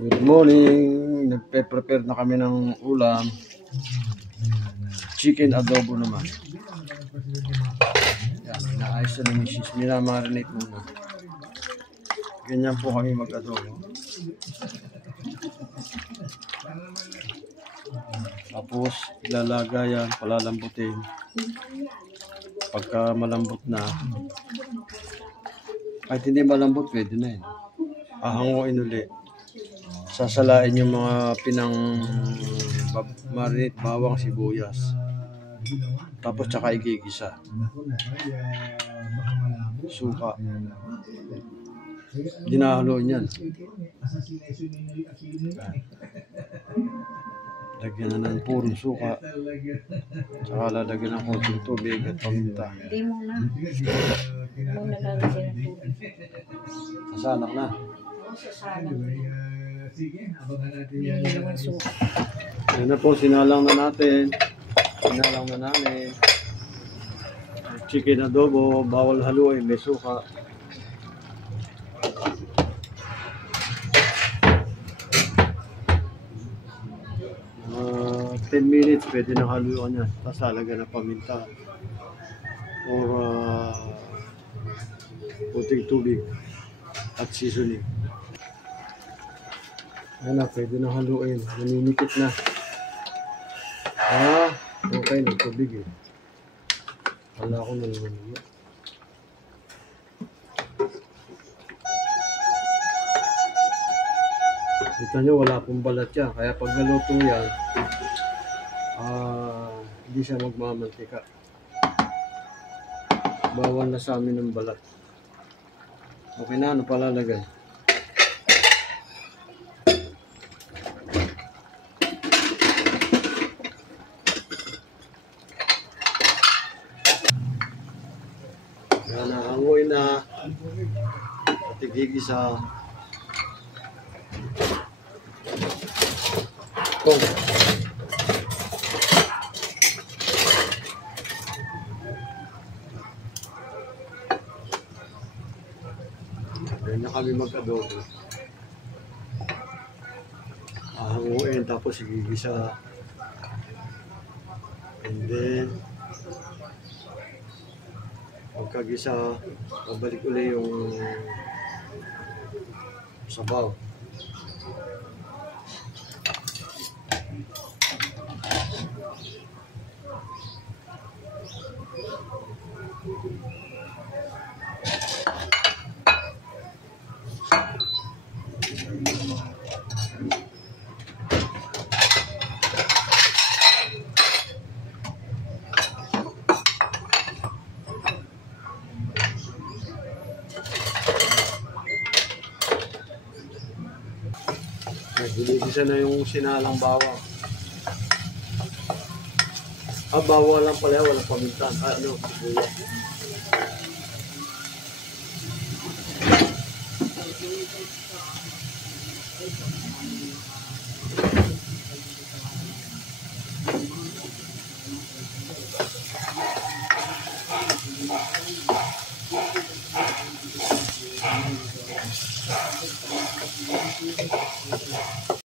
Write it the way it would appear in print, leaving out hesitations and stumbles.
Good morning. Nagpe-prepare na kami ng ulam. Chicken adobo naman. Yan, inaayos na ni Mrs. Minamarinate muna. Ganyan po kami mag-adobo. Tapos ilalagay yan, palalambutin. Pagka malambot na, kahit hindi malambot, pwede na yun. Ahanguin ulit. Sasalain yung mga marinate, bawang, sibuyas. Tapos tsaka igigisa. Suka. Dinahalo niyan. Lagyan na ng purong suka. Tsaka lalagyan ng konting tubig at paminta. Hindi mo na. Muna lalagyan ng tubig. Sasanak na. Sasalang. Hindi naman suka. Yan na po, sinalang na natin. Sinalang na namin. Chicken adobo, bawal haluin, may suka. 10 minutes, pwede na haluan yan. Tapos lalagyan ng paminta. Or puting tubig at seasoning. Ayan na, pwede na haluin. Naninikit na. Okay, nagtubig eh. Wala ko na naman yun. Kita nyo, wala pong balat yan. Kaya pag naluto yan, hindi siya magmamantika. Bawal na sa amin ng balat. Okay na, ano palalagay? Yan na, hangoy na. Patigigisa. Kung ganyan kami mag-adobo. Hanguin, tapos igigisa. And then pagkagisa, babalik ulit yung sabaw. Hinigisa na yung sinalang bawang. Bawang lang pala, walang pamintan. Sibuyas.